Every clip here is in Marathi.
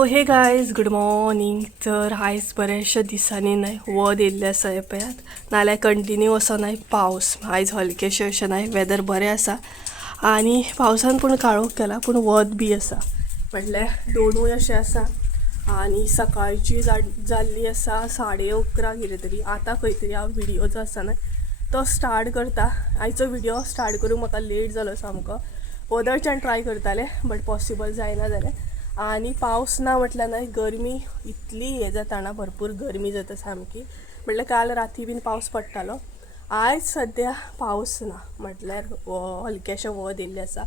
So hey guys good morning. तर आयज बऱ्याचशा दिसांनी नाही वत येयल्लें आसा हे पळयात, नाल्यार कंटिन्यू असो नाही पावस. आयज हलकेशें अशें नाही, वेदर बरें आसा आनी पावसान पूण काळोख केला, पूण वत बी आसा. म्हटल्यार दोनूय अशें आसा आनी सकाळची जाल्ली आसा 11:30 कितें तरी. आतां खंय तरी हांव व्हिडिओ जो आसा न्हय तो स्टार्ट करता. आयचो व्हिडिओ स्टार्ट करूंक म्हाका लेट जालो सामको. वदळच्यान ट्राय करतालें बट पॉसिबल जायना जालें. आणि पावस ना म्हटल्यार नाही गरमी इतली हे जाता ना, भरपूर गरमी जाता सामकी. म्हटल्यार काल राती बीन पावस पडटालो. आयज सद्या पावस ना, म्हटल्यार हलकेशें वत येयल्लें आसा.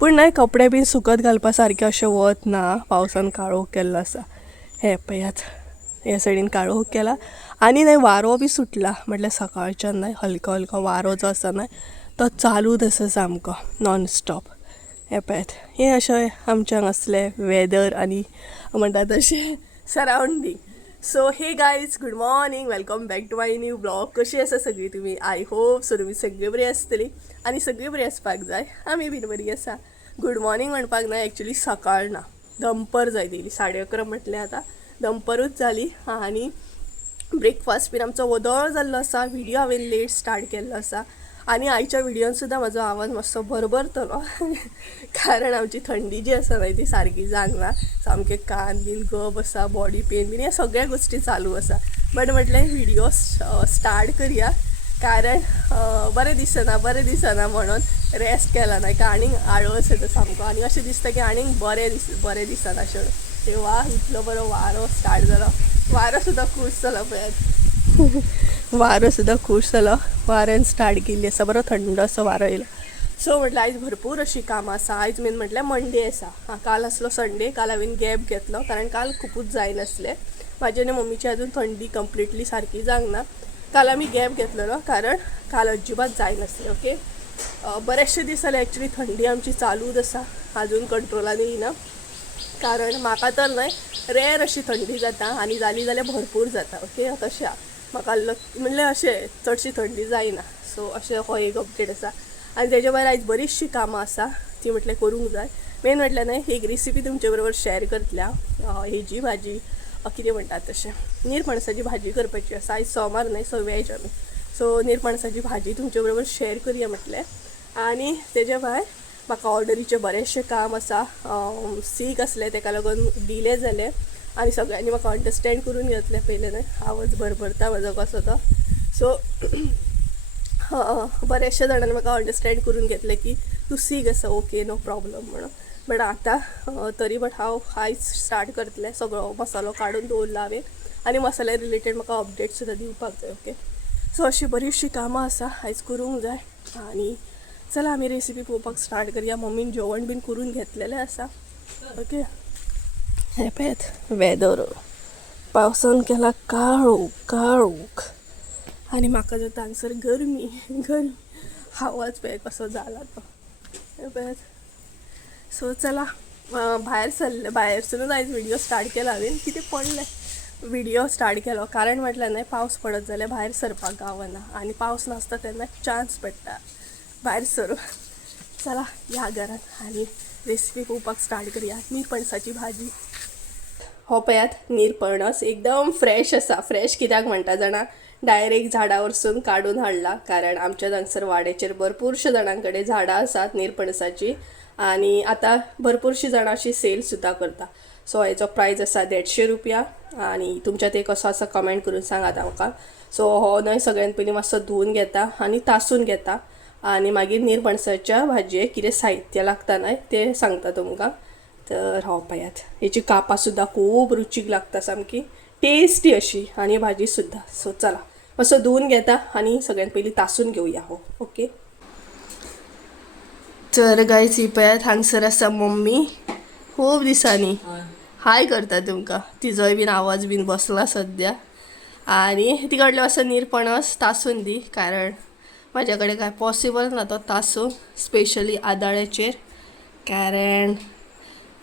पूण नाही कपडे बीन सुकत घालपा सारकें अशें वत ना. पावसान काळोख केल्लो आसा. हे पळयात, ह्या सायडीन काळोख केला आनी नाही वारो बी सुटला. म्हटल्यार सकाळच्यान नाही हलको हलको वारो जो आसा न्हय तो चालूच आसा सामको नॉन स्टॉप. हे पळयात, हे अशें आमच्या हांगासलें वेदर आनी म्हणटा तशें सरावंडींग. So hey guys good morning, welcome back to my new blog. कशी आसा सगळीं तुमी? आय होप सो तुमी सगळीं बरीं आसतलीं आनी सगळीं बरीं आसपाक जाय. आमी बीन बरीं आसा. गुड मॉर्निंग म्हणपाक ना, एक्चुली सकाळ ना, दनपार जाय दिली. 11:30 म्हटलें आतां दनपारूच जाली. आनी ब्रेकफास्ट बीन आमचो वदळ जाल्लो आसा. व्हिडिओ हांवें लेट स्टार्ट केल्लो आसा आनी आयच्या व्हिडिओन सुद्दां म्हजो आवाज मातसो भरभरतलो कारण आमची थंडी जी आसा न्हय ती सारकी जावंक ना. सामकें कान बीन गप आसा, बॉडी पेन बीन, ह्या सगळ्या गोश्टी चालू आसा. बट म्हटलें व्हिडिओ स्टार्ट करया कारण बरें दिसना म्हणून रेस्ट केला ना का आनीक आळस येता सामको. आनी अशें दिसता की आनीक बरें दिसना अशें. तेव्हा इतलो बरो वारो स्टार्ट जालो. वारो सुद्दां खूश जालो पळयात वारो सुद्दां खूश जालो. वाऱ्यान स्टार्ट केल्ली आसा, बरो थंड असो वारो येयलो. सो म्हटल्यार आयज भरपूर अशी कामां आसा. आयज मेन म्हटल्यार मंडे आसा. काल आसलो संडे. काल हांवें गॅप घेतलो कारण काल खुपूच जायनासलें. म्हाजे आनी मम्मीची अजून थंडी कंप्लिटली सारकी जावंक ना. काल आमी गॅप घेतलेलो कारण काल अजिबात जायनासलें. ओके, बरेचशे दीस जाले एक्चुली थंडी आमची चालूच आसा, अजून कंट्रोलान येयना. कारण म्हाका तर न्हय रेअर अशी थंडी जाता आनी जाली जाल्यार भरपूर जाता. ओके, तशें म्हाका म्हणल्यार अशें चडशी थंडी जायना. सो अशें हो एक अपडेट आसा. आनी तेज्या भायर आयज बरीचशी कामां आसा ती म्हटल्यार करूंक जाय. मेन म्हटल्यार न्हय एक रेसिपी तुमचे बरोबर शेअर करतल्या. हेजी भाजी कितें म्हणटात तशें निरपणसाची भाजी करपाची आसा. आयज सोमार न्हय, सो वेज आमी. सो निरपणसाची भाजी तुमचे बरोबर शेअर करया म्हटलें. आनी तेज्या भायर म्हाका ऑर्डरीचें बरेंचशें काम आसा. सीक आसलें तेका लागून डिले जालें आनी सगळ्यांनी म्हाका अंडरस्टँड करून घेतलें. पयलें न्हय आवाज भरभरता म्हजो कसो तो. सो बऱ्याचशा जाणांनी म्हाका अंडरस्टँड करून घेतलें की तूं सीक आसा, ओके, नो प्रॉब्लम म्हणून. बट आतां तरी बट हांव आयज स्टार्ट करतलें. सगळो मसालो काडून दवरला हांवें आनी मसाल्या रिलेटेड म्हाका अपडेट सुद्दां दिवपाक जाय. ओके, सो अशी बरीचशी कामां आसा आयज करूंक जाय. आनी चला आमी रेसिपी पळोवपाक स्टार्ट करया. मम्मीन जेवण बीन करून घेतलेलें आसा. ओके, हे पळयात वेदर पावसान केला काळोख आनी म्हाका जाता हांगसर गरमी. आवाज पळय कसो जाला तो. हे पळयात. सो चला भायरसूनच आयज व्हिडिओ स्टार्ट केला हांवें. कितें पडलें व्हिडिओ स्टार्ट केलो कारण म्हटल्यार न्हय पावस पडत जाल्यार भायर सरपाक गावना आनी पावस नासता तेन्ना चान्स पडटा भायर सरूंक. चला या घरात आनी रेसिपी पळोवपाक स्टार्ट करया. निरपणसाची भाजी. हो पळयात निरपणस एकदम फ्रेश आसा. फ्रेश कित्याक म्हणटा जाणा, डायरेक्ट झाडा वरसून काडून हाडला कारण आमच्या हांगसर वाड्याचेर भरपूरशे जाणां कडेन झाडां आसात निरपणसाची आनी आतां भरपूरशीं जाणां अशी सेल सुद्दां करता. सो हेचो प्रायस आसा 150 रुपया आनी तुमच्या ते कसो आसा कमेंट करून सांगात म्हाका. सो हो न्हय सगळ्यान पयलीं मातसो धुवन घेता आनी तासून घेता आनी मागीर निरपणसाच्या भाजयेक कितें साहित्य लागता न्हय तें सांगता तुमकां. तर हो पळयात हेची कापां सुद्दां खूब रुचीक लागता, सामकी टेस्टी अशी आनी भाजी सुद्दां. सो चला मातसो धुवन घेता आनी सगळ्यान पयलीं तासून घेवया हो. ओके, तर गायज ही पळयात हांगसर आसा मम्मी. खूब दिसांनी हाय करता तुमकां. तिजोय बीन आवाज बीन बसला सद्या. आनी ती कडले असो निरपणस तासून दी कारण म्हाज्या कडेन काय पॉसिबल ना तो तासून, स्पेशली आदाळ्याचेर कारण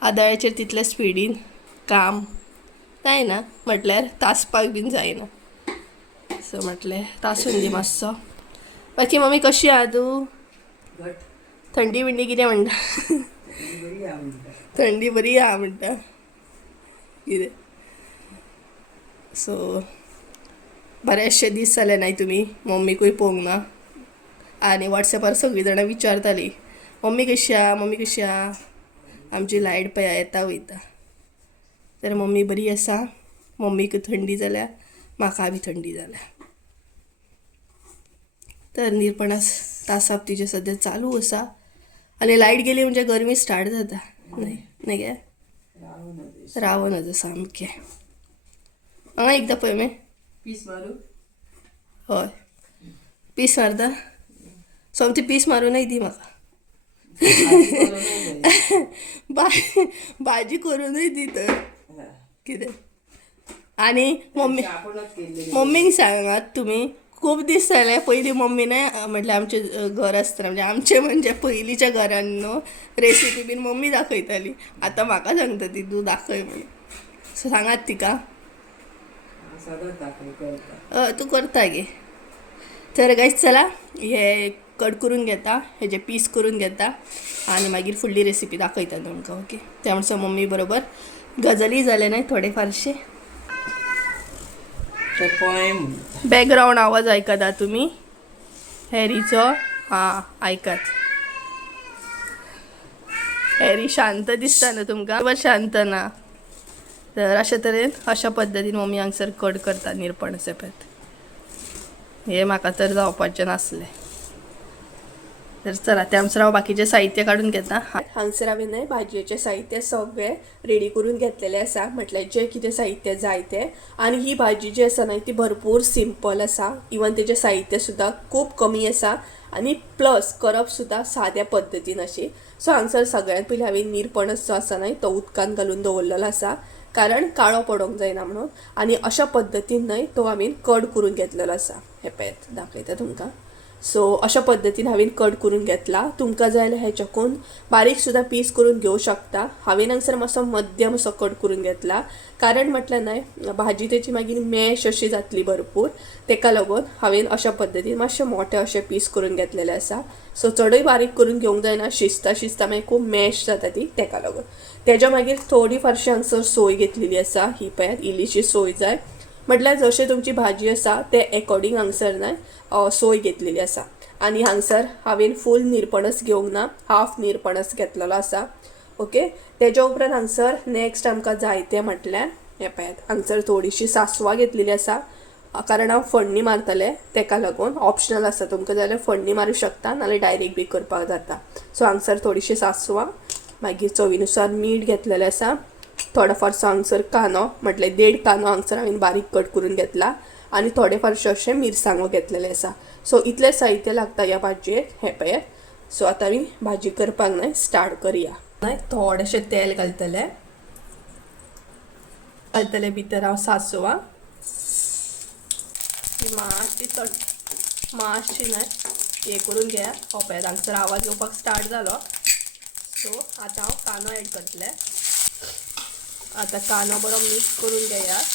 आदाळ्याचेर तितले स्पिडीन काम जायना, म्हटल्यार तासपाक बीन जायना. सो म्हटलें तासून दी मातसो. बाकी मम्मी कशी आहा तूं? थंडी बिंडी कितें म्हणटा? थंडी बरी आहा म्हणटा. कितें सो बरेचशे दीस जाले नाही तुम्ही मम्मीकूय पळोवंक ना आनी वॉट्सॅपार सगळीं जाणां विचारतालीं मम्मी कशी आहा मम्मी कशी आहा. आमची लायट पळय येता वयता तर मम्मी बरी आसा. मम्मीक थंडी जाल्या म्हाका बी थंडी जाल्या. तर निरपणस तासाप तिचे सध्या चालू आसा आनी लायट गेली म्हणजे गरमी स्टार्ट जाता न्ही न्ही गे रावं नजो सामकें. हांगा एकदां पळय मे पीस मारू हय पीस मारता सोमती पीस मारूनय दी म्हाका. भाजी करूनय दी तर कितें. आनी मम्मीक सांगात तुमी खूब दीस जाले पयलीं मम्मीने म्हटल्यार आमचें घर आसतना म्हणजे आमचें म्हणजे पयलींच्या घरान न्हू रेसिपी बीन मम्मी दाखयताली. आतां म्हाका सांगता ती तूं दाखय म्हणून. सो सांगात तिका तूं करता गे. तर गायज चला हे कट करून घेता हेजे पीस करून घेता आनी मागीर फुडली रेसिपी दाखयता तुमकां. ओके त्या म्हणसर मम्मी बरोबर गजाली जाले नाही थोडे फारशे. बॅकग्राऊंड आवाज ऐकता तुम्ही हॅरीचो. हां ऐकात. हॅरी शांत दिसता ना तुमकां बट शांत ना. तर अशा तरेन अशा पद्दतीन मम्मी हांगसर कट करता निरपणसे पळय. हे म्हाका तर जावपाचें नासलें. तर चला त्या अनुसार हांव बाकीचे साहित्य काढून घेता. हांगसर हांवें न्हय भाजयेचें साहित्य सगळें रेडी करून घेतलेलें आसा म्हटल्यार जें कितें साहित्य जाय तें. आनी ही भाजी जी आसा न्हय ती भरपूर सिंपल आसा. इवन तेजें साहित्य सुद्दां खूब कमी आसा आनी प्लस करप सुद्दां साद्या पद्दतीन अशी. सो हांगसर सगळ्यांत पयलीं हांवें निरपणस जो आसा न्हय तो उदकान घालून दवरलेलो आसा कारण काळो पडोंक जायना म्हणून. आनी अशा पद्दतीन न्हय तो हांवें कट करून घेतलेलो आसा. हे पळयात दाखयता तुमकां. सो अशा पद्दतीन हांवें कट करून घेतला. तुमकां जाय जाल्यार हेच्याकून बारीक सुद्दां पीस करून घेवं शकता. हांवें हांगसर मातसो मध्यम असो कट करून घेतला कारण म्हटल्यार न्हय भाजी तेची मागीर मॅश अशी जातली भरपूर. तेका लागून हांवें अशा पद्दतीन मातशे मोठे अशे पीस करून घेतलेले आसा. सो चडय बारीक करून घेवंक जायना शिजता मागीर खूब मॅश जाता ती तेका लागून. तेज्या मागीर थोडी फारशी हांगसर सोय घेतलेली आसा. ही पळयात इल्लीशी सोय जाय म्हटल्यार जशें तुमची भाजी आसा ते अकॉर्डिंग हांगसर न्हय सोय घेतलेली आसा. आनी हांगसर हांवें फूल निरपणस घेवंक ना हाफ निरपणस घेतलेलो आसा. ओके तेज्या उपरांत हांगसर नेक्स्ट आमकां जाय तें म्हटल्यार हे पळयात हांगसर थोडीशी सासवां घेतलेली आसा कारण हांव फोडणी मारतलें तेका लागून. ऑप्शनल आसा तुमकां जाय जाल्यार फोडणी मारूं शकता नाल्यार डायरेक्ट बी करपाक जाता. सो हांगसर थोडीशी सासवां मागीर चवीनुसार मीठ घेतलेलें आसा. थोडो फारसो हांगसर कांदो म्हटल्यार 1.5 कांदो हांगसर हांवें बारीक कट करून घेतला आनी थोडे फारशे अशे मिरसांगो घेतलेले आसा. सो इतलें साहित्य लागता ह्या भाजयेक हे पळयात. सो आतां आमी भाजी करपाक न्हय स्टार्ट करुया. थोडेशें तेल घालतलें भितर हांव सासवां मातशी न्हय हे करून घेया. हो पळयात हांगसर आवाज येवपाक स्टार्ट जालो. सो आतां हांव कांदो एड करतलें. आतां कांदो बरो मिक्स करून घेयात.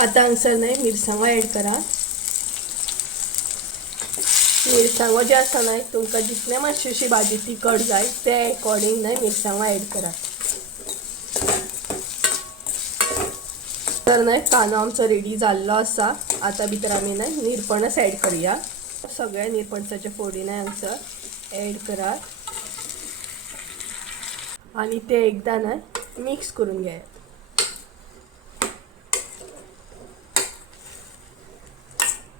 आतां हांगसर न्हय मिरसांगो एड करा. मिरसांगो जे आसा न्हय तुमकां जितले मातशी अशी भाजी तिखट जाय ते अकॉर्डिंग न्हय मिरसांगो एड करा. तर न्हय कांदो आमचो रेडी जाल्लो आसा. आतां भितर आमी न्हय निरपणस एड करुया. सगळे निरपणसाचे फोडी न्हय हांगसर एड करात आनी ते एकदां न्हय मिक्स करून घेयात.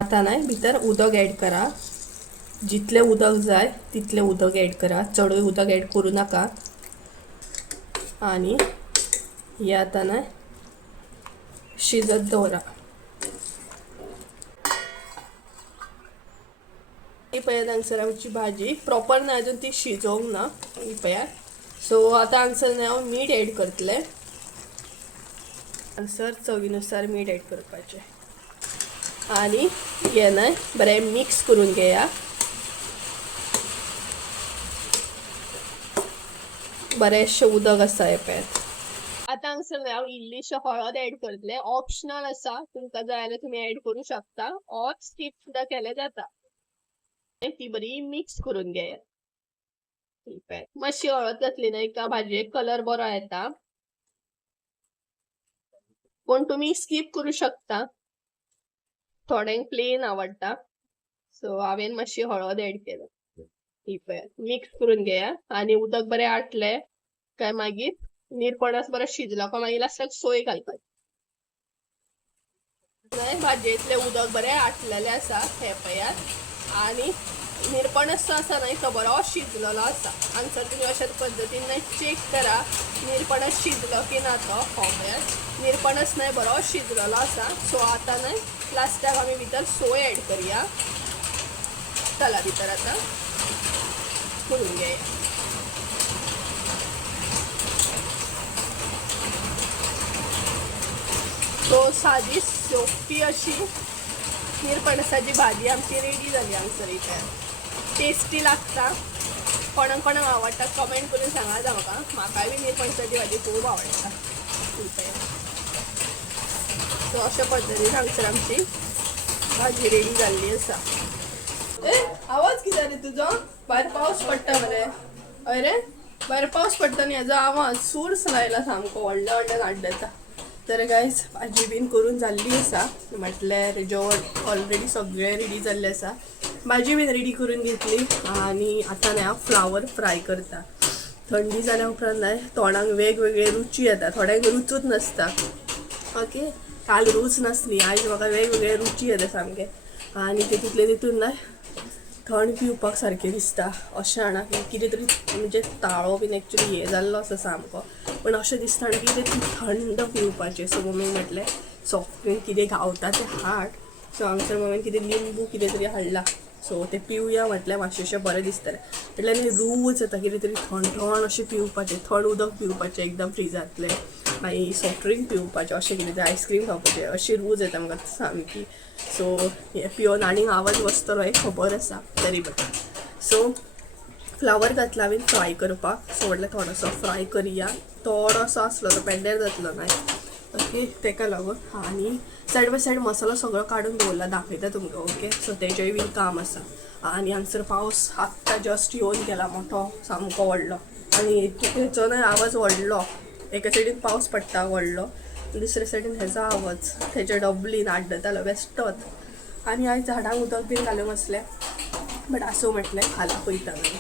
आतां न्हय भितर उदक एड करा. जितलें उदक जाय तितलें उदक एड करा. चडूय उदक एड करूं नाका. आनी हे आतां न्हय शिजत दवरा. ही पळयात हांगसर आमची भाजी प्रॉपर न्हय अजून ती शिजोवंक ना. ही पळयात. सो आतां हांगसर न्हय हांव मीठ एड करतलें. हांगसर चवीनुसार मीठ एड करपाचें आनी हें न्हय बरें मिक्स करून घेया. बरेंचशें उदक आसा हे पळयात. आतां हांगसर हांव इल्लीशी हळद एड करतलें. ऑप्शनल आसा तुमकां जाय जाल्यार तुमी एड करूं शकता ऑर स्कीप सुद्दां केलें जाता. ती बरी मिक्स करून घेयात. मातशी हळद घातली न्हय का भाजयेक कलर बरो येता, पण तुम्ही स्किप करू शकता. थोड्यांक प्लेन आवडटा, सो हांवें मातशी हळद ऍड केलं. ही पळय मिक्स करून घेया आणि उदक बरें आटले काय मागीर निरपणस बरो शिजलो का मागीर लास्टाक सोय घालपाची. भाजयेंतले उदक बरें आटलेलें आसा हे पळयात आणि निरपणस जो आसा न्हय तो बरो शिजलेलो आसा. हांगसर तुमी अशाच पद्दतीन चेक करा निरपणस शिजलो की ना तो. हो पळयात निरपणस न्हय बरो शिजलेलो आसा. सो आतां न्हय लास्टाक आमी भितर सोय ऍड करया. चला भितर आतां करून घेया. सो सादी सोपी अशी निरपणसाची भाजी आमची रेडी जाली हांगसर. इथे टेस्टी लागता. कोणाक कोणाक आवडटा कमेंट करून सांगा म्हाकाय बी निरपणसाची भाजी खूब आवडटा. सो अशा पद्दतीन हांगसर आमची भाजी रेडी जाल्ली आसा. आवाज कितें रे तुजो? भायर पावस पडटा मरे. अरे भायर पावस पडटा न्ही हेजो आवाज सोर्स लायला सामको व्हडल्या व्हडल्या नाड्याचा. तर गायज भाजी बीन करून जाल्ली आसा. म्हटल्यार जेवण ऑलरेडी सगळें रेडी जाल्लें आसा. भाजी बीन रेडी करून घेतली आणि आता न्हय हांव फ्लावर फ्राय करता. थंडी जाल्या उपरांत न्हय तोंडाक वेगवेगळे रुची येता. थोड्यांक रुचूच नासता. ओके काल रूच नासली, आयज म्हाका वेगवेगळे रुची येता सामके. आणि तितून न्हय थंड पिवपाक सारकें दिसता. अशें जाणा कितें तरी म्हणजे ताळो बीन एक्चुली हे जाल्लो आसा सामको, पण अशें दिसता की तें थंड पिवपाचें. सो मम्मीन म्हटलें सॉफ्ट ड्रिंक कितें गावता तें हाड. सो हांगसर मम्मीन कितें लिंबू कितें तरी हाडला. सो तें पिवया म्हटल्यार मातशें बरें दिसतलें. म्हटल्यार न्ही रूच येता कितें तरी थंड थंड अशें पिवपाचें. थंड उदक पिवपाचें एकदम फ्रिजांतलें. मागीर सॉफ्ट ड्रिंक पिवपाचें अशें कितें तरी आयस्क्रीम खावपाचें अशी रूच येता म्हाका सामकी. सो हे पिवन आनीक आवाज बसतलो हे खबर आसा तरी बट. सो फ्लावर घातला हांवें फ्राय करपाक. सो म्हटल्यार थोडोसो फ्राय करया. थोडोसो आसलो तो पेड्ड्यार जातलो न्हय. ओके तेका लागून. आनी सायड बाय सायड मसालो सगळो काडून दवरला दाखयता तुमकां. ओके सो तेजेंय बीन काम आसा. आनी हांगसर पावस आत्तां जस्ट येवन गेला मोठो सामको व्हडलो. आनी हेचो न्हय आवाज व्हडलो. एका सायडीन पावस पडटा व्हडलो, दुसरे सायडीन हेजो आवाज तेजे डबलीन आड्डतालो बेश्टोच. आनी आयज झाडांक उदक बीन घालूंक आसलें बट आसूं म्हटलें खाला पयता न्हय.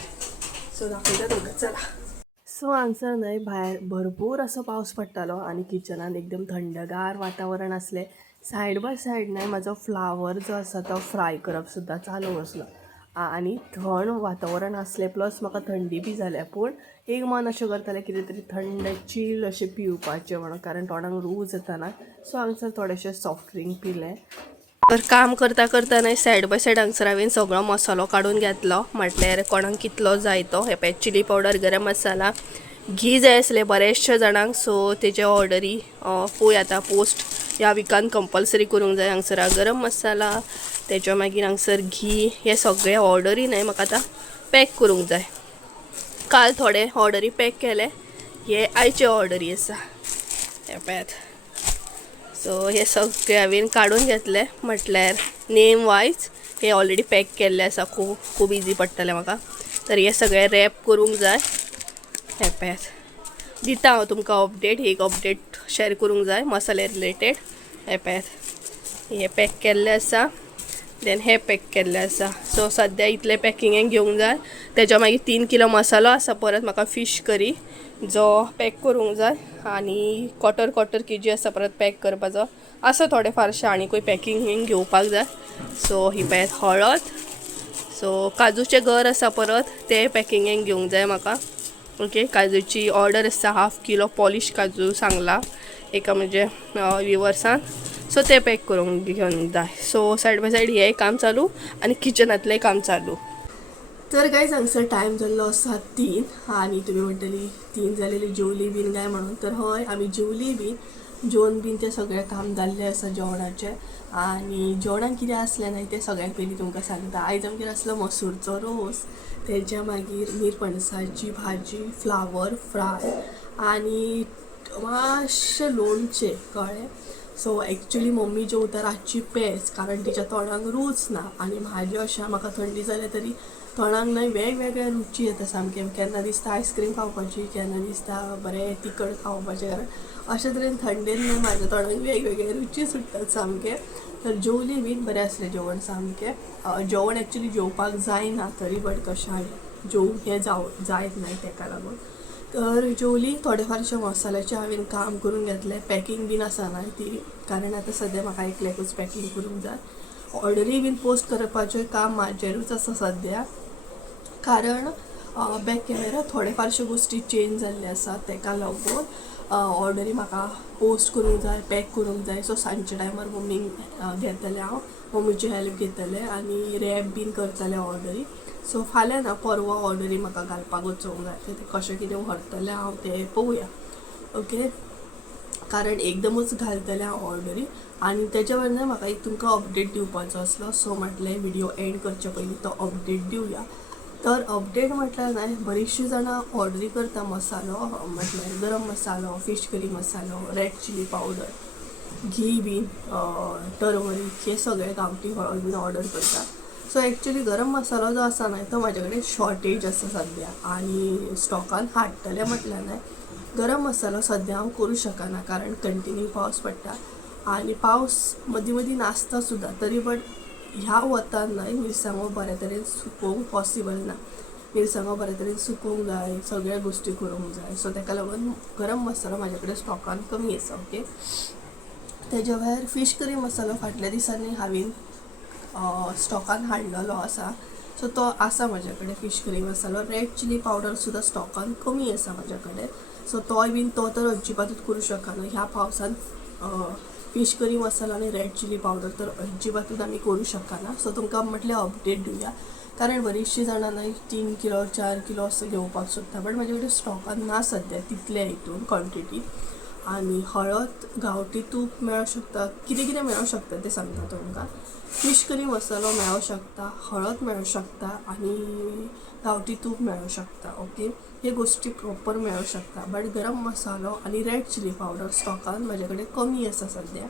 सो दाखयता तुमकां चला. सो हांगसर न्हय भायर भरपूर असो पावस पडटालो आनी किचनान एकदम थंडगार वातावरण आसलें. सायड बाय सायड न्हय म्हाजो फ्लावर जो आसा तो फ्राय करप सुद्दां चालू आसलो. आनी थंड वातावरण आसलें प्लस म्हाका थंडी बी जाल्या. पूण एक मन अशें करतालें कितें तरी थंड चील अशें पिवपाचें म्हणून, कारण तोंडाक रूच येता ना. सो हांगसर थोडेशें सॉफ्ट ड्रिंक पिलें. तर काम करता करता न्हय सायड बाय सायड हांगसर हांवें सगळो मसालो काडून घेतलो. म्हटल्यार कोणाक कितलो जाय तो. हे पळय चिली पावडर, गरम मसाला, घी जाय आसलें बरेचशे जाणांक. सो तेजे ऑर्डरी पळय आतां पोस्ट ह्या विकान कंपल्सरी करूंक जाय. हांगसर गरम मसाला, तेच्या मागीर हांगसर घी, हे सगळे ऑर्डरी न्हय म्हाका आतां पॅक करूंक जाय. काल थोडे ऑर्डरी पॅक केले. हे आयचे ऑर्डरी आसा हे पळयात. सो हे सगळे हांवें काडून घेतले. म्हटल्यार नेम वायज हे ऑलरेडी पॅक केल्ले आसा. खूब इजी पडटलें म्हाका. तर हे सगळे रॅप करूंक जाय. हे पळयात दिता हांव तुमकां अपडेट. एक अपडेट शेअर करूंक जाय मसाले रिलेटेड. हे पळयात हे पॅक केल्ले आसा. देन हे पॅक केल्ले आसा. सो सद्या इतले पॅकिंगेक घेवंक जाय. तेच्या मागीर 3 किलो मसालो आसा परत म्हाका फिश करी जो पॅक करूंक जाय. आनी क्वॉर्टर केजी आसा परत पॅक करपाचो आसा. थोडे फारशे आनीकूय पॅकिंगेक घेवपाक जाय. सो ही पळयात हळद. सो काजूचे घर आसा परत ते पॅकिंगेक घेवंक जाय म्हाका. ओके काजूची ऑर्डर आसा 1/2 किलो पॉलिश काजू सांगला एका म्हणजे व्हिवर्सान. सो ते पॅक करूंक घेवन जाय. सो सायड बाय सायड हें काम चालू आनी किचनांतलें काम चालू. तर गायज हांगसर टायम जाल्लो आसा 3. आनी तुमी म्हणटली 3 जालेली जेवली बीन काय म्हणून. तर हय आमी जेवली बीन. जेवण बीन तें सगळें काम जाल्लें आसा जेवणाचें. आनी जेवणाक कितें आसलें न्हय तें सगळ्यांत पयलीं तुमकां सांगता. आयज आमगेर आसलो मसूरचो रोस, तेच्या मागीर निरपणसाची भाजी, फ्लावर फ्राय आनी मातशें लोणचें कळ्ळें. सो एक्चुअली मम्मी जेवता रातची पेज, कारण तिच्या तोंडाक रूच ना. आनी म्हाज्यो अशें म्हाका थंडी जाल्या तरी तोंडाक न्हय वेगवेगळे रुची येता सामके. केन्ना दिसता आयस्क्रीम खावपाची, केन्ना दिसता बरें तिखट खावपाचें, कारण अशे तरेन थंडेन न्हय म्हाज्या तोंडाक वेगवेगळे रुची सुट्टात सामके. तर जेवली बीन बरें असलें जेवण सामकें. जेवण एक्चुअली जेवपाक जायना तरी बट कशाय जेवूंक हें जायत नाही ताका लागून. तर जेवली. थोडे फारशे मसाल्याचें हांवें काम करून घेतलें. पॅकींग बीन आसा ना ती, कारण आतां सद्या म्हाका एकल्याकूच पॅकींग करूंक जाय. ऑर्डरी बीन पोस्ट करपाचें काम म्हाजेरूच आसा सद्या, कारण बॅक कॅमेरा थोडे फारशे गोश्टी चेंज जाल्ले आसा ताका लागून ऑर्डरी म्हाका पोस्ट करूंक जाय, पॅक करूंक जाय. सो सांजच्या टायमार मम्मीक घेतलें हांव, मम्मीची हेल्प घेतलें आनी रॅप बीन करतलें ऑर्डरी. सो फाल्यां ना परवा ऑर्डरी म्हाका घालपाक वचूंक जाय. ते कशें कितें व्हरतलें हांव तें पळोवया. ओके, कारण एकदमूच घालतलें हांव ऑर्डरी. आनी तेच्या वरना म्हाका एक तुमकां अपडेट दिवपाचो आसलो. सो म्हटलें व्हिडिओ एंड करचे पयलीं तो अपडेट दिवया. तर अपडेट म्हटल्यार न्हय, बरीचशीं जाणां ऑर्डरी करता मसालो, म्हटल्यार गरम मसालो, फीश करी मसालो, रेड चिली पावडर, घी बीन, टर्मरीक, हे सगळे गांवठी हळद बीन ऑर्डर करता. सो एक्चुअली गरम मसालो जो आसा न्हय तो म्हाजे कडेन शॉर्टेज आसा सद्या, आनी स्टॉकान हाडटले म्हटल्यार न्हय गरम मसालो सद्या हांव करूं शकना, कारण कंटिन्यू पावस पडटा आनी पावस मदीं मदीं नासता सुद्दां. तरी बट ह्या वतान न्हय मिरसांगो बऱ्या तरेन सुकोवंक पॉसिबल ना. मिरसांगो बऱ्या तरेन सुकोवंक जाय, सगळ्या गोश्टी करूंक जाय. सो ताका लागून गरम मसालो म्हाजे कडेन स्टॉकान कमी आसा. ओके, तेज्या भायर फीश करी मसालो फाटल्या दिसांनी हांवें स्टॉकान हाडलेलो आसा. सो तो आसा म्हाजे कडेन फीश करी मसालो. रेड चिली पावडर सुद्दां स्टॉकान कमी आसा म्हाजे कडेन. सो तोय बीन तो तर अजिबातूच करूं शकना ह्या पावसान. फीश करी मसाला आनी रेड चिली पावडर तर अजिबातूच आमी करूं शकना. सो तुमकां म्हटलें अपडेट दिवया, कारण बरीचशीं जाणां न्हय 3 किलो 4 किलो असं घेवपाक सोदता, बट म्हाजे कडेन स्टॉकान ना सद्या तितले हितून क्वॉन्टिटी. आनी हळद, गांवठी तूप मेळूं शकता, कितें कितें मेळूं शकता तें सांगता तुमकां. फीश करी मसालो मेळूं शकता, हळद मेळूं शकता आनी गांवठी तूप मेळूं शकता. ओके, हे गोश्टी प्रॉपर मेळूं शकता. बट गरम मसालो आनी रेड चिली पावडर स्टॉकान म्हाजे कडेन कमी आसा सद्या.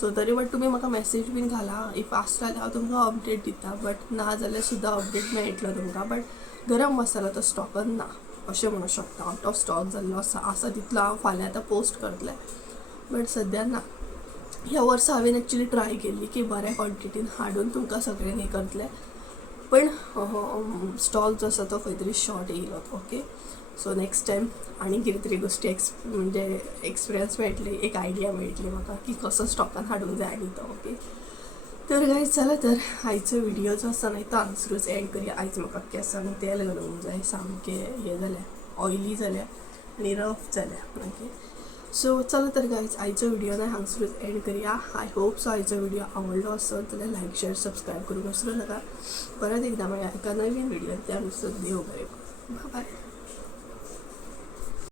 सो तरी बट तुमी म्हाका मेसेज बीन घाला, इफ आसता जाल्यार हांव तुमकां अपडेट दिता, बट ना जाल्यार सुद्दां अपडेट मेळटलो तुमकां. बट गरम मसालो तो स्टॉकान ना अशें म्हणूं शकता. आउट ऑफ स्टॉक जाल्लो आसा तितलो हांव फाल्यां आतां पोस्ट करतलें, बट सद्या ना. ह्या वर्सा हांवें एक्चुअली ट्राय केल्ली की बऱ्या क्वॉन्टिटीन हाडून तुमकां सगळ्यांक हें करतलें, पण स्टॉक जो आसा तो खंय तरी शॉर्ट येयलो. ओके, सो नेक्स्ट टायम आनी कितें तरी गोश्टी म्हणजे एक्सपिरियन्स मेळटली, एक आयडिया मेळटली म्हाका की कसो स्टॉकान हाडूंक जाय आनी तो. ओके, तर गायज चला, तर आयचो व्हिडिओ जो आसा न्हय तो हांगसरूच एंड करूया. आयज म्हाका केंसांक तेल घालूंक जाय, सामकें हें जालें, ऑयली जाल्या आनी रफ जाल्या. ओके, सो चला तर गायज आयचो व्हिडिओ न्हय हांगसरूच एंड करूया. आय होप सो आयचो व्हिडिओ आवडलो आसत जाल्यार लायक शेअर सबस्क्रायब करूंक विसरूं नाका. परत एकदा मेळया एका नवीन व्हिडिओ. त्या नुसतं देव बरें. Bye bye.